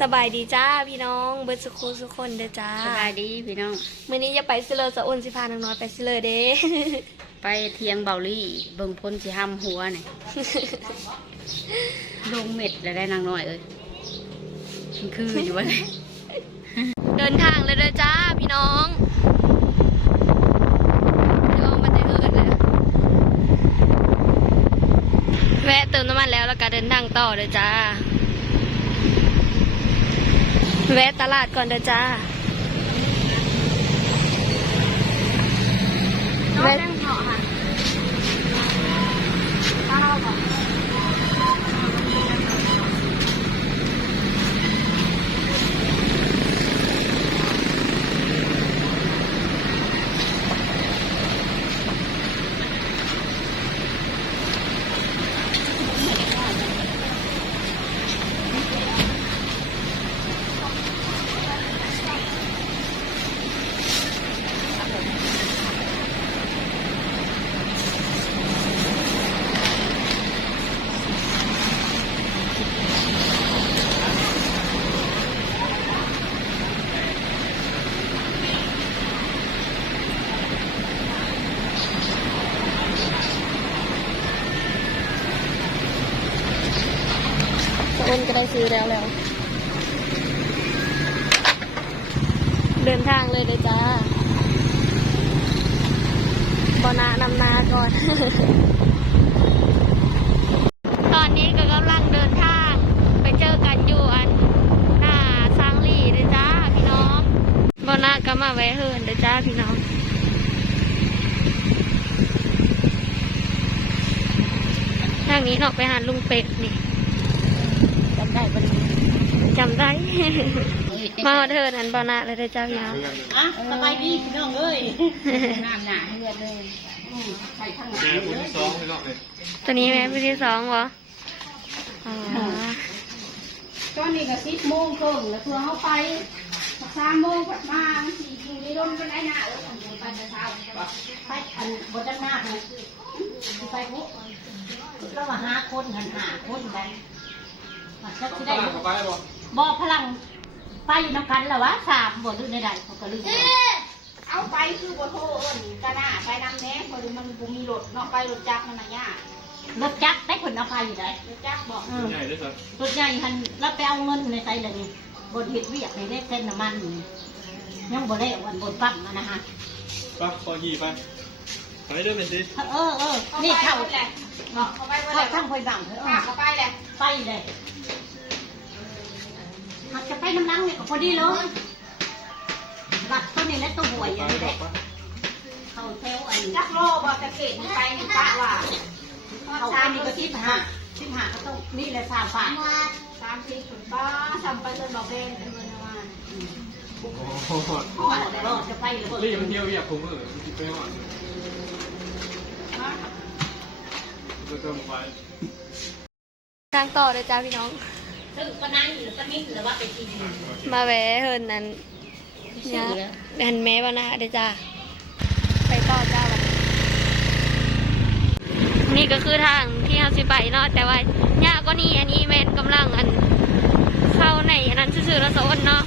สบายดีจ้าพี่น้องเบิร์ดสุขุสุกคนเด้อจ้าสบายดีพี่น้องมื้อนี้จะไปซิเลอร์สะอ้นสิพาน้องน้อยไปซิเลอร์เด้ไปเทียงเบาลี่เบิ่งพ้นสิห้ำหัวนี่ลงเม็ดแล้วได้นางน้อยเอ้ยมันคืออยู่วะเนี่ยเดินทางเลยเด้อจ้าพี่น้องเดี๋ยวมาเจอกันเลยแวะเติมน้ำมันแล้วแล้วก็เดินทางต่อเด้อจ้า แวะตลาดก่อนเด้อจ้าแวะ ได้ซื้อแล้วแล้ว เดินทางเลยเลยจ้าบอนานำนาก่อน ตอนนี้ก็กำลังเดินทางไปเจอกันอยู่อันหน้าซางลีเลยจ้าพี่น้องบอนาก็มาแวะเฮินเลยจ้าพี่น้องทางนี้เนาะไปหาลุงเป็ดนี่ จำได้ปะเนี่ย จำได้มาเทินอันบอนาเลยเด้อจ้าพี่น้องอะสบายดีพี่น้องเอ้ยน้ำหนาเลือดเลยอืมไปข้างหลังแม่คนเลยที่สองไปรอบเลยตัวนี้แม่พี่ที่สองวะอ๋อตอนนี้ก็สิบโมงครึ่งแล้วเพื่อเขาไปสามโมงกลับมาสี่อยู่ในร่มก็ได้หน้าแล้วผมไปแต่เช้าไปอันบนด้านหน้าเลยไปปุ๊บแล้วมาหาคนหันหาคนไป มาชักที่ตได้ลาดเข้าไปบ่บ่พลังไปน้ำกันแล้ววะสามบ่ลืมในใดเขาก็ลืมเอาไปคือบ่โทรเอิ้นกะหน้าไปนำแหน่เพราะมันบ่มีรถเนาะไปรถจักรมันน่ะยากรถจักรได้ผลเอาไปอยู่ได้รถจักรบอกอืมใหญ่ด้วยครับรถใหญ่หันแล้วไปเอาเงินในใจเลยนี่บนเห็ดเวียกในได้เส้นน้ำมันนี่ยังบ่ได้วันบนปั๊มมานะฮะไปพอหีไปไปเด้อเป็นสิเออเออนี่เข้าแหละเนาะเข้าไปบ่เข้าได้ทั้งคอยบังเถอะเอฝาอกเข้าไปแหละไปเลย หักจะไปน้ำลังเนี่ยก็พอดีเลยบัตรตัวนี้และตัวหวยอย่างนี้แหละเข้าเซลอันจักรโลบ่จะเกตมันไปนี่ปะว่าเข้าอันนี้ก็สิบห้าสิบห้าก็ต้องนี่แหละสามบาทสามสิบคนป้าทำไปจนบอกเบนเป็นเงินประมาณโอ้โหว่าแต่ว่าจะไปหรือเปล่านี่มันเที่ยวอยากคุ้มเออมันไปหอดก็เติมไปทางต่อเลยจ้าพี่น้อง ซึ่งปนันหรือปนิดหรือว่าไปกินมาแวะเฮินนั้นชื่อแล้วหันแม่บอนะเด้อจ้าไปต่อจ้านนี้นี่ก็คือทางที่เราสิไปเนาะแต่ว่ายากกว่านี้อันนี้แมนกำลังอันเข้าในอันนั้นซื่อๆแล้วโซนเนาะ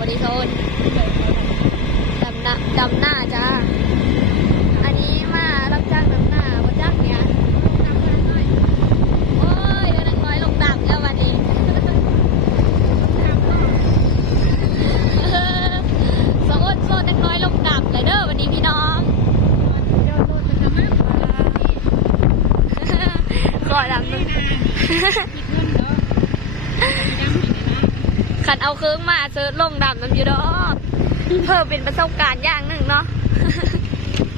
บริโซนดำหน้าดำหน้าจ้า อันนี้มารับจ้างดำหน้าบนจ้างเนี่ยโอ้ยเดี๋ยวนักน้อยลงดับแล้ววันนี้ สะอดโซนนักน้อยลงดับเลยเด้อวันนี้พี่น้อง ขอดำหนึ่ง ขันเอาเครื่องมาเซิร์ชลงดำน้ำอยู่ดอกเพิ่มเป็นประสบการณ์อย่างหนึ่งเนาะ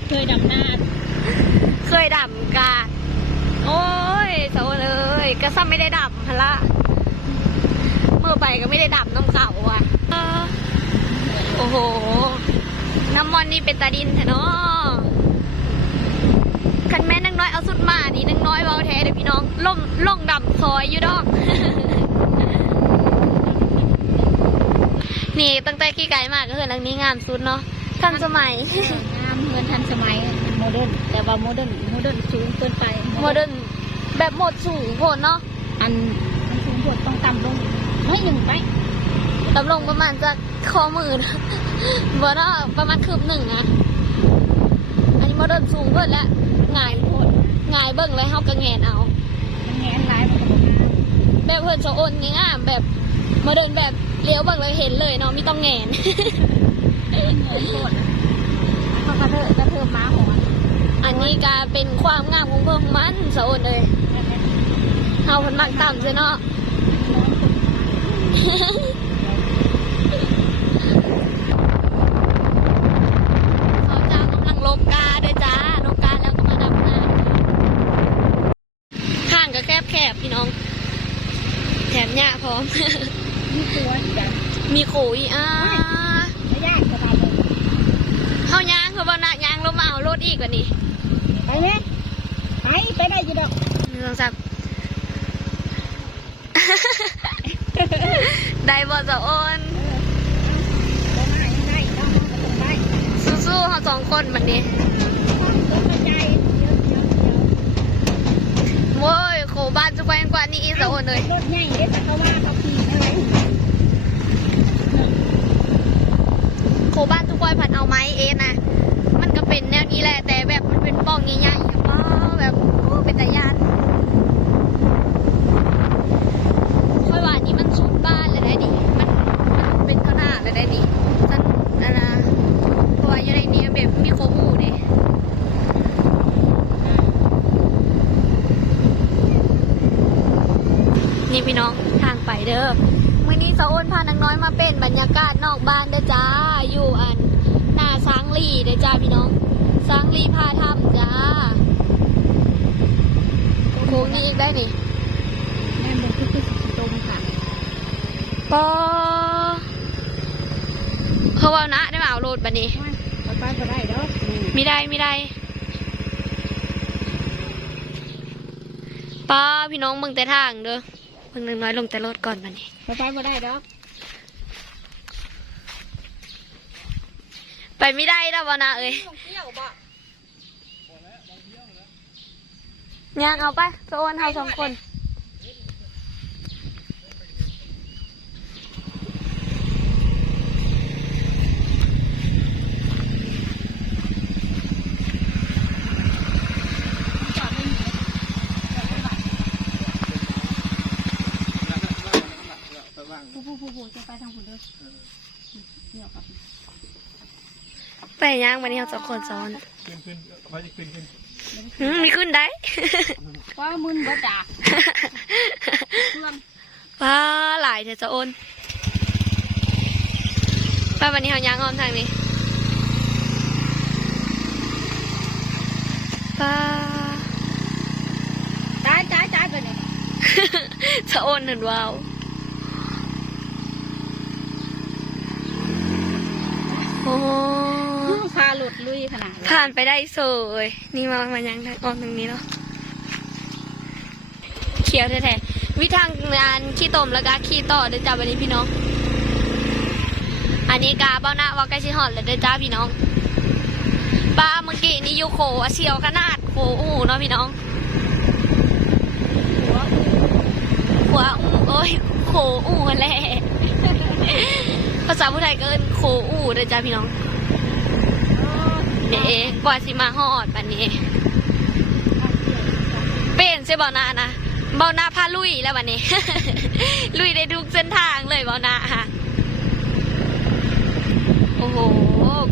เคยดำหน้า เคยดำกาโอ้ยโซเลยก็ซ้ำไม่ได้ดำพละ เมื่อไปก็ไม่ได้ดำน้ำเขาอะโอ้โห น้ำมอนนี่เป็นตาดินแท้เนาะคันแม่นังน้อยเอาสุดมานี่นังน้อยเบาแท้เดี๋ยวพี่น้องล่มล่องดำซอยอยู่ดอก นี่ตั้งแต่กี่ไกลมากก็คือนังนี้งามสุดเนาะทันสมัยงามเงินทันสมัยโมเดิร์นแต่ว่าโมเดิร์นโมเดิร์นสูงเกินไปโมเดิร์นแบบหมดสูงโหดเนาะอันมันสูงกว่าต้องต่ำลงน้อยหนึ่งไปตำลงประมาณจะคอมือนะบ่เนาะประมาณคืบหนึ่งอะอันนี้โมเดิร์นสูงเพิ่นแล้วง่ายโหดง่ายเบิ่งเลยเฮาก็แงนเอามันแง่ร้ายมันก็บอกแบบเพิ่นโซโอนนี่งามแบบโมเดิร์นแบบ เลี้ยวเบิ่งเลยเห็นเลยเนาะมีต้องแงนเงินโคตรเขากระเทิกระเทิมม้าหัวอันนี้ก็เป็นความงามของเพิ่มมันโซโอนเลยเฮาเพิ่นมักต่ำใช่เนาะเขาจ้ากำลังลบกาด้วยจ้าลบกาแล้วก็มาดับหน้าข้างก็แคบแคบๆพี่น้อง แถมหญ้าพร้อม นี่ตัวแบบมีโขยอ่าไม่ยากสบายเลยเขายางเขาบอกนะยางลงมาเอารถอีกกว่านี้ไปไหมไปไปได้อยี่ดอกหนึ่งสองสามได้บอสะโอนเออได้ได้ต้องต้องได้สู้ๆเขาสองคนแบบนี้ต้องกระจายเยอะเยอะเยอะโว้ยโขบ้านจะไปกว่านี้อีสะโอนเลยรถใหญ่เด้แต่เขาว่าเขาขี่อะไร โคบ้านทุกคนผัด เอาไม้เอนะมันก็เป็นแนวนี้แหละ แต่แบบมันเป็นป้องใหญ่ๆอะป้าแบบโอ้เป็นตายานค่อยว่านี่มันสุดบ้านเลยได้ดิมันมันเป็นขนาดเลยได้ดิสันนะนะเพราะว่าอยู่ในนี้แบบมีโคมูเด้นี่พี่น้องทางไปเด้อมื่อนี้สาวอ้นพานางน้อยมาเป็นบรรยากาศนอกบ้านเด้อจ้า อยู่อันาช้างลีเด้อจ้าพี่น้องช้างลีพาทำจ้าโค้งนี่อีกได้นี่แม่บอกคือคือตรงค่ะปอเขาว่านะได้มาเอาโหลดบันนี้ไปไปไปได้เด้อไม่ได้ไม่ได้ป้าพี่น้องมึงแต่ทางเด้อเพิ่งนางน้อยลงแต่รถก่อนบันนี้ไปไปไปได้เด้อ ไปไม่ได้แล้ววะนะเอ้ยยางเอาไปโซนเฮาสองคน ผู้ผู้ผู้ผู้จะไปทางผู้เด้อเดี๋ยวกับ ไปย่างวันนี้เราสองคนซ้อนขึ้นขึ้นไปจะขึ้นขึ้นหืมมีขึ้นได้ ว่ามึนบ่จ่าเครื่องว้าหลายเถอะจะโอนไปวันนี้เขาย่างอ้อมทางนี้ป้าจ่ายจ่ายจ่ายไปนี่จะโอนหนึ่งว้าวโอ้พาหลุ ดลุยขนาดผ่านไปได้เสยนี่มามายังทางออมตรงนี้เนาะเขียวแท้ๆวิทางงานขี้ตมแล้วก็ขี้ต่อเด้อจ้าวันนี้พี่น้อง อันนี้กาเบ้าหน้าวากล้ชิฮอดแล้วเด้อจ้าพี่น้องป้าเมื่อกี้นี่ยูโคอะเชียวขนาดโคอูเนาะพี่น้องหัวหัวอูโอ้ยโคอู่แหละภาษาผู้ไทยก็เอิ้นโคอู่เด้อจ้าพี่น้อง เด้กว่าสิมาฮอดบัดนี้ เป็นใช่บานานะเบานาพาลุยแล้ววันนี้ ลุยได้ทุกเส้นทางเลยเบานาค่ะ โอ้โห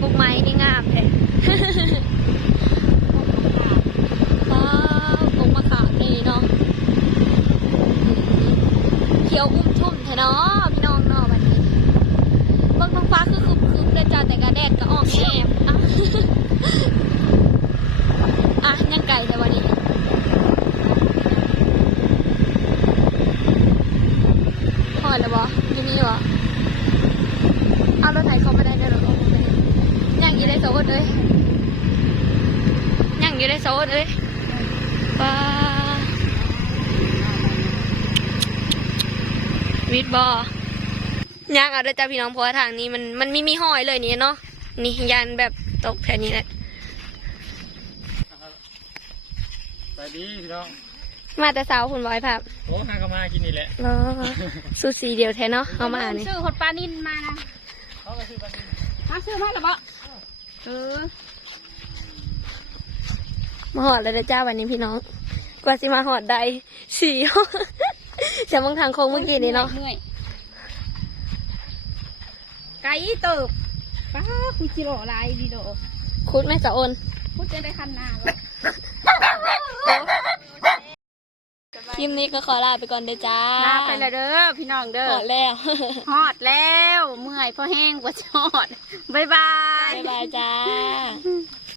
กุ๊กไม้นี่งามแท้ว้าวกุ๊กมะขามนี่เนาะเขียวอุ้มชุ่มแท้เนาะวันนี้เบิ่งท้องฟ้าคือครึมๆเลยจ้าแต่กระแดดก็ออกแนบอะ อะยังไก่แต่วันนี้ พอแล้วบออยู่นี่บอเอารถไถเข้ามาได้เดี๋ยวเราลงไปยังอยู่ในโซนเลยยังอยู่ในโซนเลยป้า วิดบอยังเอาเด้อจ้าพี่น้องเพราะว่าทางนี้มันมันไม่มีห้อยเลยนี่เนาะนี่ยันแบบตกแค่นี้แหละสวัสดีพี่น้องมาแต่เช้าคุณบอยครับโอ้หากมากินนี่แหละเออสูสีเดียวแท้เนาะเอามานี่ซื้อคนปลานินมานะเขาก็คือปลานิลมาซื้อมาหรือเปล่าเออมาหอดเลยนะจ้าวันนี้พี่น้อง กว่าสิมาหอดได้สี่จะมองทางโค้งเมื่อกี้นี้เนาะเมื่อยไก่เติบป้าคุจิโร่ลายดีโดคุดไหม่สะโอนพูดจะได้คันหน้าเลยคลิปนี้ก็ขอลาไปก่อนเด้อจ้าลาไปแล้วเด้อพี่น้องเด้อหอดแล้วฮอดแล้ว เมื่อยเพราะแห้งกว่าจะฮอด บ๊ายบาย บ๊ายบายจ้า